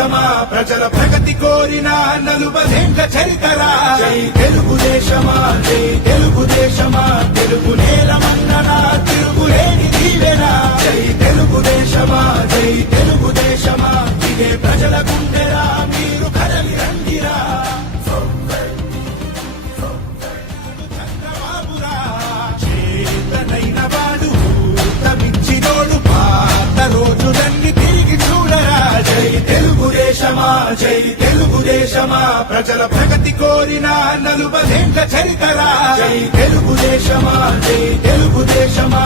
తెలుగుదేశమా ప్రజల ప్రగతి కోరిన 40 చరితరా జై తెలుగుదేశమా జై తెలుగుదేశమా తెలుగు నేల మన్నన తిరుగులేని దీవెనా జై తెలుగుదేశమా జై తెలుగుదేశమా ఇదే ప్రజల గుండెరా మీరు కదలి రండిరా చంద్రబాబురా చేతనైన వాడు తమించినోడు పాత రోజులన్నీ తిరిగి చూడరా జై తెలుగుదేశమా జై తెలుగుదేశమా ప్రజల ప్రగతి కోరిన 40 చరితరా జై తెలుగుదేశమా జై తెలుగుదేశమా